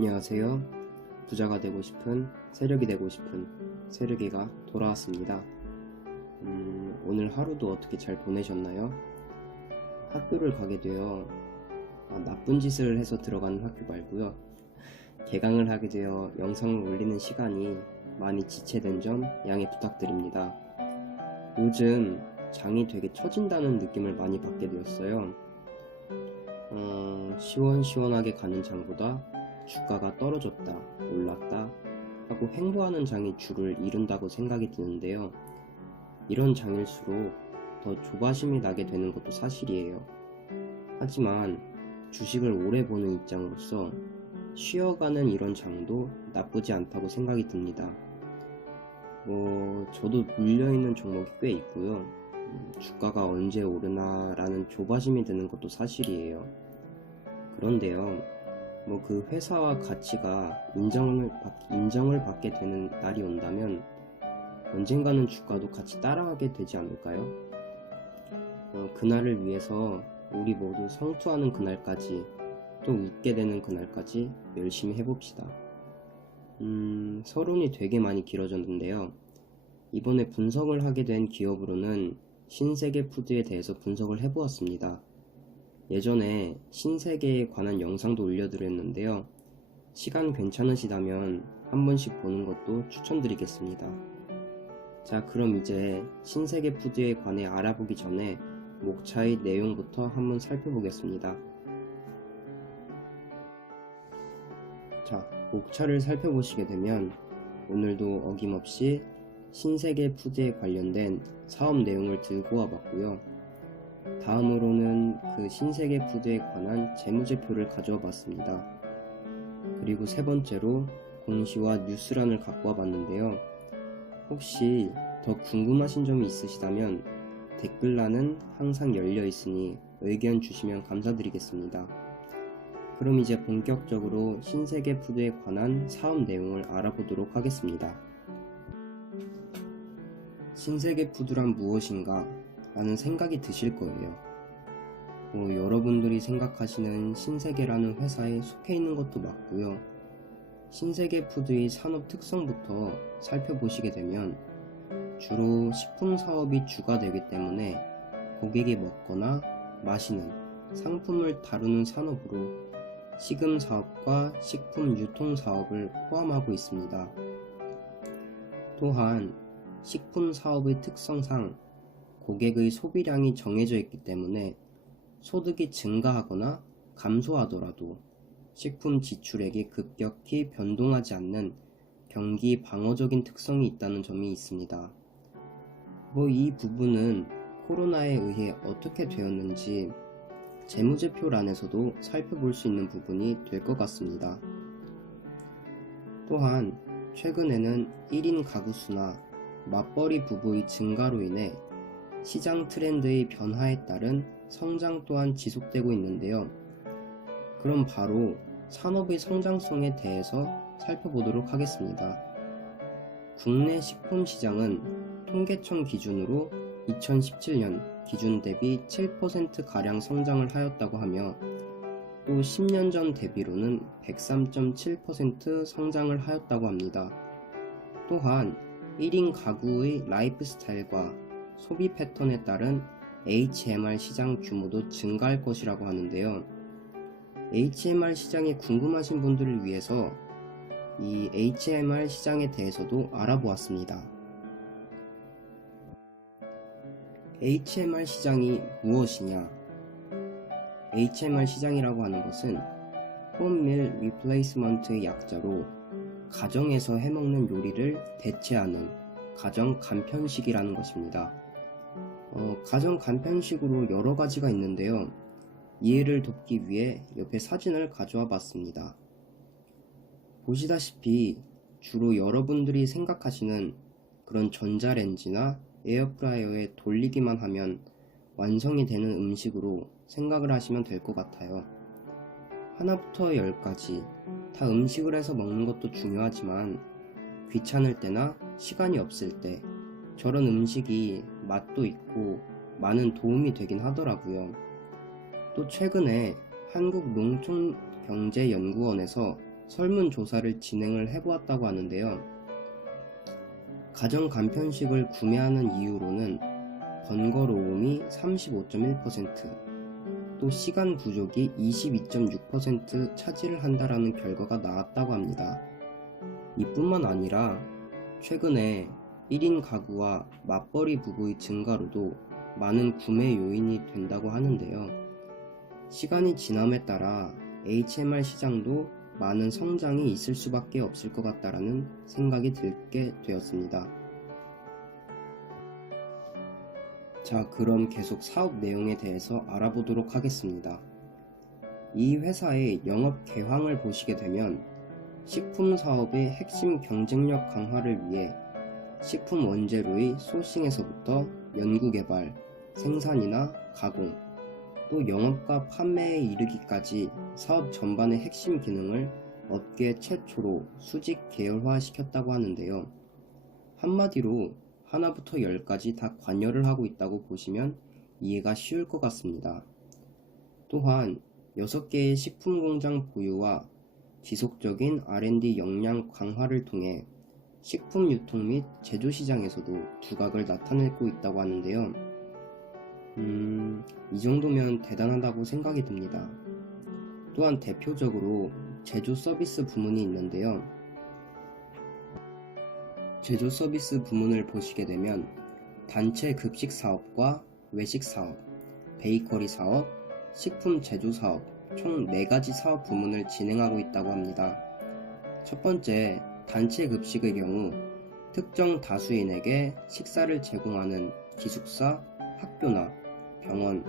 안녕하세요. 부자가 되고 싶은, 세력이 되고 싶은 세력이가 돌아왔습니다. 오늘 하루도 어떻게 잘 보내셨나요? 학교를 가게 되어 나쁜 짓을 해서 들어가는 학교 말고요. 개강을 하게 되어 영상을 올리는 시간이 많이 지체된 점 양해 부탁드립니다. 요즘 장이 되게 처진다는 느낌을 많이 받게 되었어요. 시원시원하게 가는 장보다 주가가 떨어졌다, 올랐다 하고 횡보하는 장이 주를 이룬다고 생각이 드는데요. 이런 장일수록 더 조바심이 나게 되는 것도 사실이에요. 하지만 주식을 오래 보는 입장으로서 쉬어가는 이런 장도 나쁘지 않다고 생각이 듭니다. 저도 물려있는 종목이 꽤 있고요. 주가가 언제 오르나 라는 조바심이 드는 것도 사실이에요. 그런데요, 그 회사와 가치가 인정을 받게 되는 날이 온다면 언젠가는 주가도 같이 따라가게 되지 않을까요? 그날을 위해서 우리 모두 성투하는 그날까지, 또 웃게 되는 그날까지 열심히 해봅시다. 서론이 되게 많이 길어졌는데요. 이번에 분석을 하게 된 기업으로는 신세계푸드에 대해서 분석을 해보았습니다. 예전에 신세계에 관한 영상도 올려드렸는데요. 시간 괜찮으시다면 한 번씩 보는 것도 추천드리겠습니다. 자, 그럼 이제 신세계푸드에 관해 알아보기 전에 목차의 내용부터 한번 살펴보겠습니다. 자, 목차를 살펴보시게 되면 오늘도 어김없이 신세계푸드에 관련된 사업 내용을 들고 와봤고요. 다음으로는 그 신세계푸드에 관한 재무제표를 가져와 봤습니다. 그리고 세 번째로 공시와 뉴스란을 갖고 와 봤는데요. 혹시 더 궁금하신 점이 있으시다면 댓글란은 항상 열려 있으니 의견 주시면 감사드리겠습니다. 그럼 이제 본격적으로 신세계푸드에 관한 사업 내용을 알아보도록 하겠습니다. 신세계푸드란 무엇인가 라는 생각이 드실 거예요. 여러분들이 생각하시는 신세계라는 회사에 속해 있는 것도 맞고요. 신세계푸드의 산업 특성부터 살펴보시게 되면 주로 식품 사업이 주가 되기 때문에 고객이 먹거나 마시는 상품을 다루는 산업으로 식음 사업과 식품 유통 사업을 포함하고 있습니다. 또한 식품 사업의 특성상 고객의 소비량이 정해져 있기 때문에 소득이 증가하거나 감소하더라도 식품 지출액이 급격히 변동하지 않는 경기 방어적인 특성이 있다는 점이 있습니다. 이 부분은 코로나에 의해 어떻게 되었는지 재무제표란에서도 살펴볼 수 있는 부분이 될 것 같습니다. 또한 최근에는 1인 가구 수나 맞벌이 부부의 증가로 인해 시장 트렌드의 변화에 따른 성장 또한 지속되고 있는데요. 그럼 바로 산업의 성장성에 대해서 살펴보도록 하겠습니다. 국내 식품 시장은 통계청 기준으로 2017년 기준 대비 7%가량 성장을 하였다고 하며 또 10년 전 대비로는 103.7% 성장을 하였다고 합니다. 또한 1인 가구의 라이프 스타일과 소비 패턴에 따른 HMR 시장 규모도 증가할 것이라고 하는데요. HMR 시장에 궁금하신 분들을 위해서 이 HMR 시장에 대해서도 알아보았습니다. HMR 시장이 무엇이냐? HMR 시장이라고 하는 것은 Home Meal Replacement의 약자로 가정에서 해먹는 요리를 대체하는 가정 간편식이라는 것입니다. 가정 간편식으로 여러 가지가 있는데요. 이해를 돕기 위해 옆에 사진을 가져와 봤습니다. 보시다시피 주로 여러분들이 생각하시는 그런 전자레인지나 에어프라이어에 돌리기만 하면 완성이 되는 음식으로 생각을 하시면 될 것 같아요. 하나부터 10까지 다 음식을 해서 먹는 것도 중요하지만 귀찮을 때나 시간이 없을 때 저런 음식이 맛도 있고 많은 도움이 되긴 하더라고요. 또 최근에 한국농촌경제연구원에서 설문조사를 진행을 해보았다고 하는데요. 가정 간편식을 구매하는 이유로는 번거로움이 35.1%, 또 시간 부족이 22.6% 차지를 한다라는 결과가 나왔다고 합니다. 이뿐만 아니라 최근에 1인 가구와 맞벌이 부부의 증가로도 많은 구매 요인이 된다고 하는데요. 시간이 지남에 따라 HMR 시장도 많은 성장이 있을 수밖에 없을 것 같다라는 생각이 들게 되었습니다. 자, 그럼 계속 사업 내용에 대해서 알아보도록 하겠습니다. 이 회사의 영업 계황을 보시게 되면 식품 사업의 핵심 경쟁력 강화를 위해 식품 원재료의 소싱에서부터 연구개발, 생산이나 가공, 또 영업과 판매에 이르기까지 사업 전반의 핵심 기능을 업계 최초로 수직 계열화시켰다고 하는데요. 한마디로 하나부터 열까지 다 관여를 하고 있다고 보시면 이해가 쉬울 것 같습니다. 또한 6개의 식품 공장 보유와 지속적인 R&D 역량 강화를 통해 식품 유통 및 제조 시장에서도 두각을 나타내고 있다고 하는데요. 이 정도면 대단하다고 생각이 듭니다. 또한 대표적으로 제조 서비스 부문이 있는데요. 제조 서비스 부문을 보시게 되면 단체 급식 사업과 외식 사업, 베이커리 사업, 식품 제조 사업 총 4가지 사업 부문을 진행하고 있다고 합니다. 첫 번째, 단체 급식의 경우 특정 다수인에게 식사를 제공하는 기숙사, 학교나 병원,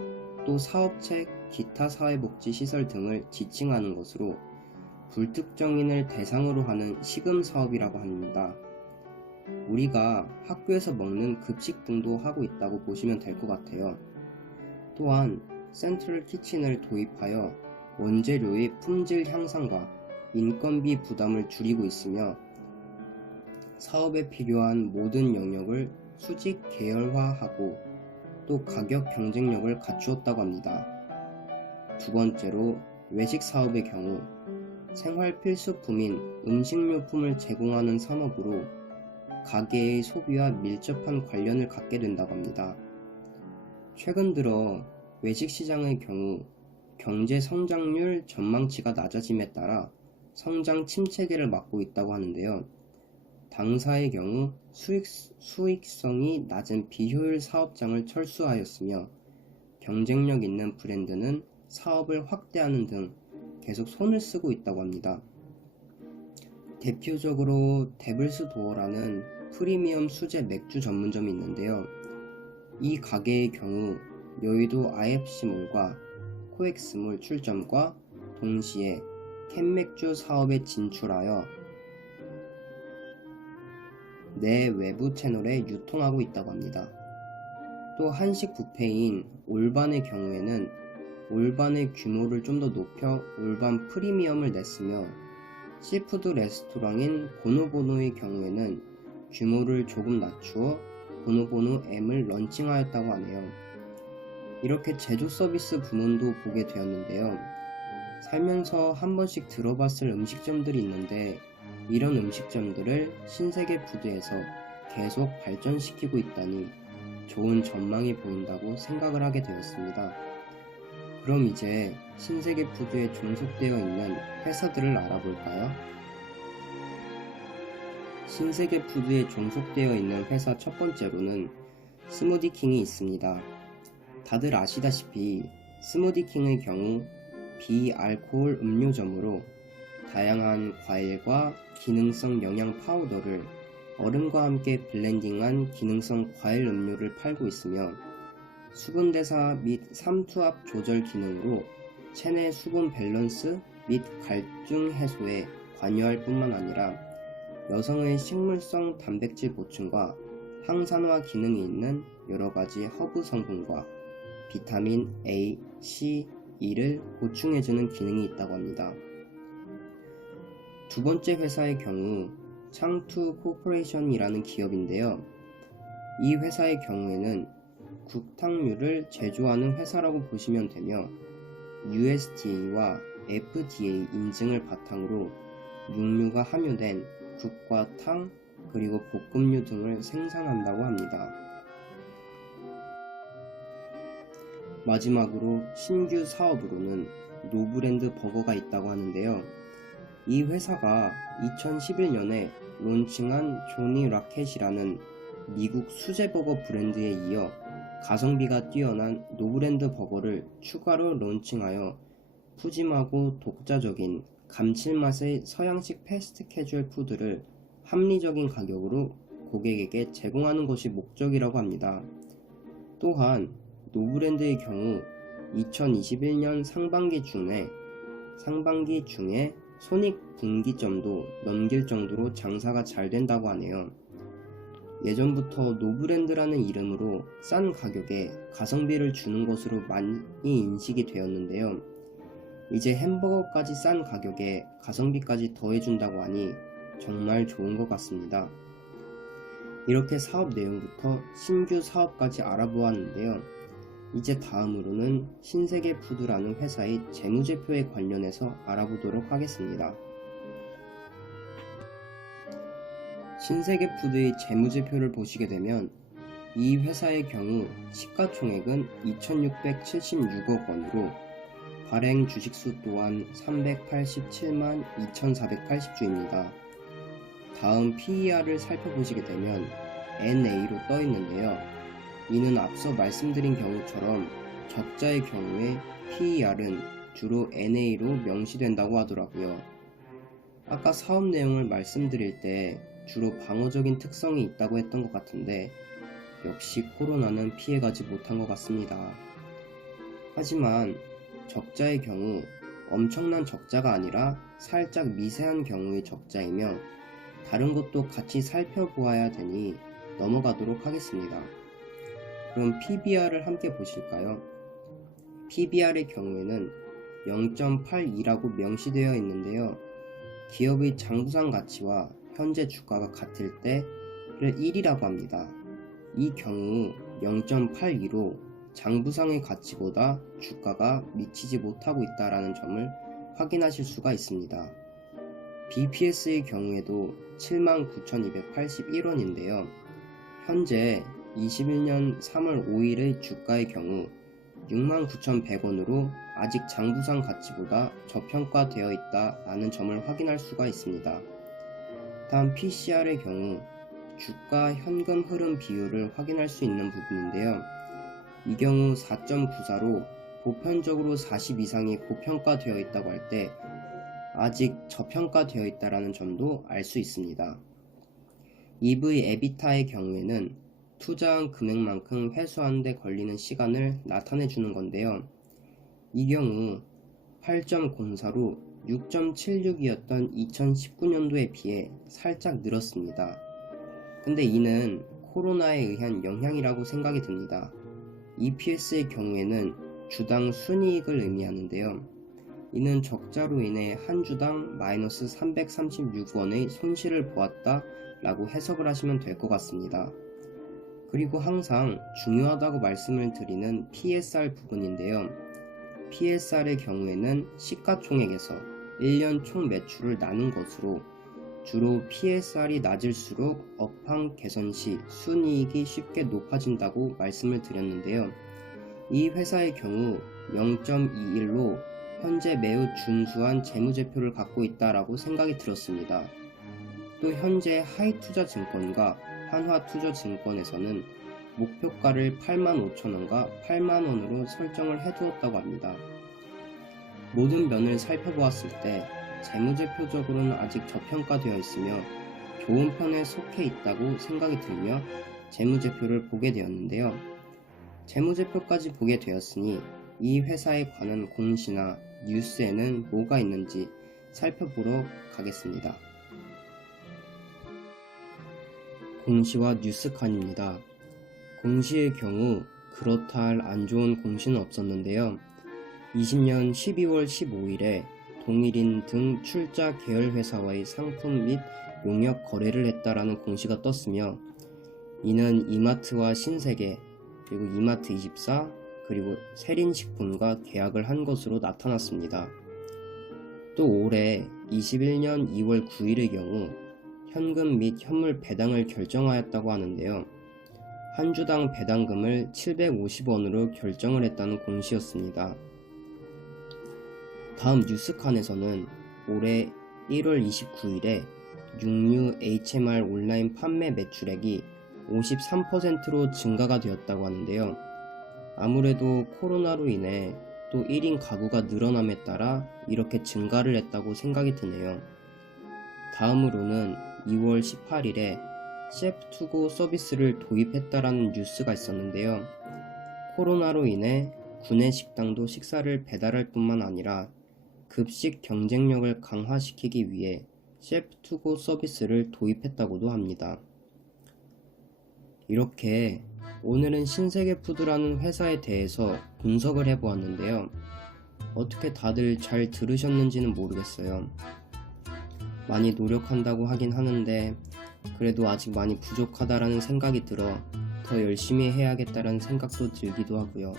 또 사업체, 기타 사회복지시설 등을 지칭하는 것으로 불특정인을 대상으로 하는 시금 사업이라고 합니다. 우리가 학교에서 먹는 급식 등도 하고 있다고 보시면 될 것 같아요. 또한 센트럴 키친을 도입하여 원재료의 품질 향상과 인건비 부담을 줄이고 있으며 사업에 필요한 모든 영역을 수직 계열화하고 또 가격 경쟁력을 갖추었다고 합니다. 두 번째로 외식 사업의 경우 생활 필수품인 음식료품을 제공하는 산업으로 가게의 소비와 밀접한 관련을 갖게 된다고 합니다. 최근 들어 외식 시장의 경우 경제 성장률 전망치가 낮아짐에 따라 성장 침체기를 맞고 있다고 하는데요. 당사의 경우 수익성이 낮은 비효율 사업장을 철수하였으며 경쟁력 있는 브랜드는 사업을 확대하는 등 계속 손을 쓰고 있다고 합니다. 대표적으로 데블스 도어라는 프리미엄 수제 맥주 전문점이 있는데요. 이 가게의 경우 여의도 IFC몰과 코엑스몰 출점과 동시에 캔맥주 사업에 진출하여 내 외부 채널에 유통하고 있다고 합니다. 또 한식 뷔페인 올반의 경우에는 올반의 규모를 좀 더 높여 올반 프리미엄을 냈으며 시푸드 레스토랑인 보노보노의 경우에는 규모를 조금 낮추어 보노보노 M을 런칭하였다고 하네요. 이렇게 제조 서비스 부문도 보게 되었는데요. 살면서 한 번씩 들어봤을 음식점들이 있는데 이런 음식점들을 신세계 푸드에서 계속 발전시키고 있다니 좋은 전망이 보인다고 생각을 하게 되었습니다. 그럼 이제 신세계 푸드에 종속되어 있는 회사들을 알아볼까요? 신세계 푸드에 종속되어 있는 회사 첫 번째로는 스무디킹이 있습니다. 다들 아시다시피 스무디킹의 경우 비알코올 음료점으로 다양한 과일과 기능성 영양 파우더를 얼음과 함께 블렌딩한 기능성 과일 음료를 팔고 있으며 수분 대사 및 삼투압 조절 기능으로 체내 수분 밸런스 및 갈증 해소에 관여할 뿐만 아니라 여성의 식물성 단백질 보충과 항산화 기능이 있는 여러가지 허브 성분과 비타민 A, C, E를 보충해주는 기능이 있다고 합니다. 두 번째 회사의 경우 창투 코퍼레이션이라는 기업인데요. 이 회사의 경우에는 국탕류를 제조하는 회사라고 보시면 되며 USDA와 FDA 인증을 바탕으로 육류가 함유된 국과 탕, 그리고 볶음류 등을 생산한다고 합니다. 마지막으로 신규 사업으로는 노브랜드 버거가 있다고 하는데요. 이 회사가 2011년에 론칭한 조니 라켓이라는 미국 수제버거 브랜드에 이어 가성비가 뛰어난 노브랜드 버거를 추가로 론칭하여 푸짐하고 독자적인 감칠맛의 서양식 패스트 캐주얼 푸드를 합리적인 가격으로 고객에게 제공하는 것이 목적이라고 합니다. 또한 노브랜드의 경우 2021년 상반기 중에 손익분기점도 넘길 정도로 장사가 잘 된다고 하네요. 예전부터 노브랜드라는 이름으로 싼 가격에 가성비를 주는 것으로 많이 인식이 되었는데요. 이제 햄버거까지 싼 가격에 가성비까지 더해준다고 하니 정말 좋은 것 같습니다. 이렇게 사업 내용부터 신규 사업까지 알아보았는데요. 이제 다음으로는 신세계푸드라는 회사의 재무제표에 관련해서 알아보도록 하겠습니다. 신세계푸드의 재무제표를 보시게 되면 이 회사의 경우 시가총액은 2,676억 원으로 발행 주식수 또한 387만 2,480주입니다. 다음 PER을 살펴보시게 되면 NA로 떠 있는데요. 이는 앞서 말씀드린 경우처럼 적자의 경우에 PER은 주로 NA로 명시된다고 하더라고요. 아까 사업 내용을 말씀드릴 때 주로 방어적인 특성이 있다고 했던 것 같은데 역시 코로나는 피해가지 못한 것 같습니다. 하지만 적자의 경우 엄청난 적자가 아니라 살짝 미세한 경우의 적자이며 다른 것도 같이 살펴보아야 되니 넘어가도록 하겠습니다. 그럼 PBR을 함께 보실까요? PBR의 경우에는 0.82라고 명시되어 있는데요. 기업의 장부상 가치와 현재 주가가 같을 때를 1이라고 합니다. 이 경우 0.82로 장부상의 가치보다 주가가 미치지 못하고 있다는 점을 확인하실 수가 있습니다. BPS의 경우에도 79,281원인데요. 현재 21년 3월 5일의 주가의 경우 69,100원으로 아직 장부상 가치보다 저평가되어 있다는 점을 확인할 수가 있습니다. 다음 PCR의 경우 주가 현금 흐름 비율을 확인할 수 있는 부분인데요. 이 경우 4.94로 보편적으로 40 이상이 고평가되어 있다고 할 때 아직 저평가되어 있다는 점도 알 수 있습니다. EV 에비타의 경우에는 투자한 금액만큼 회수하는 데 걸리는 시간을 나타내 주는 건데요. 이 경우 8.04로 6.76이었던 2019년도에 비해 살짝 늘었습니다. 근데 이는 코로나에 의한 영향이라고 생각이 듭니다. EPS의 경우에는 주당 순이익을 의미하는데요. 이는 적자로 인해 한 주당 마이너스 336원의 손실을 보았다 라고 해석을 하시면 될 것 같습니다. 그리고 항상 중요하다고 말씀을 드리는 PSR 부분인데요. PSR의 경우에는 시가총액에서 1년 총 매출을 나눈 것으로 주로 PSR이 낮을수록 업황 개선 시 순이익이 쉽게 높아진다고 말씀을 드렸는데요. 이 회사의 경우 0.21로 현재 매우 준수한 재무제표를 갖고 있다라고 생각이 들었습니다. 또 현재 하이투자증권과 한화투자증권에서는 목표가를 85,000원과 8만원으로 설정을 해두었다고 합니다. 모든 면을 살펴보았을 때 재무제표적으로는 아직 저평가되어 있으며 좋은 편에 속해 있다고 생각이 들며 재무제표를 보게 되었는데요. 재무제표까지 보게 되었으니 이 회사에 관한 공시나 뉴스에는 뭐가 있는지 살펴보러 가겠습니다. 공시와 뉴스 칸입니다. 공시의 경우 그렇다 할 안 좋은 공시는 없었는데요. 20년 12월 15일에 동일인 등 출자 계열회사와의 상품 및 용역 거래를 했다라는 공시가 떴으며 이는 이마트와 신세계 그리고 이마트24 그리고 세린식품과 계약을 한 것으로 나타났습니다. 또 올해 21년 2월 9일의 경우 현금 및 현물 배당을 결정하였다고 하는데요. 한 주당 배당금을 750원으로 결정을 했다는 공시였습니다. 다음 뉴스칸에서는 올해 1월 29일에 육류 HMR 온라인 판매 매출액이 53%로 증가가 되었다고 하는데요. 아무래도 코로나로 인해 또 1인 가구가 늘어남에 따라 이렇게 증가를 했다고 생각이 드네요. 다음으로는 2월 18일에 셰프투고 서비스를 도입했다라는 뉴스가 있었는데요. 코로나로 인해 구내 식당도 식사를 배달할 뿐만 아니라 급식 경쟁력을 강화시키기 위해 셰프투고 서비스를 도입했다고도 합니다. 이렇게 오늘은 신세계푸드라는 회사에 대해서 분석을 해보았는데요. 어떻게 다들 잘 들으셨는지는 모르겠어요. 많이 노력한다고 하긴 하는데 그래도 아직 많이 부족하다라는 생각이 들어 더 열심히 해야겠다라는 생각도 들기도 하고요.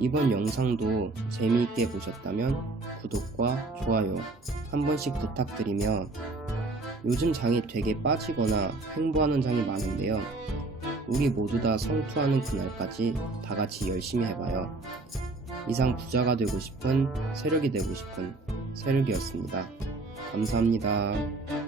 이번 영상도 재미있게 보셨다면 구독과 좋아요 한 번씩 부탁드리며, 요즘 장이 되게 빠지거나 횡보하는 장이 많은데요. 우리 모두 다 성투하는 그날까지 다 같이 열심히 해봐요. 이상 부자가 되고 싶은, 세력이 되고 싶은 세력이었습니다. 감사합니다.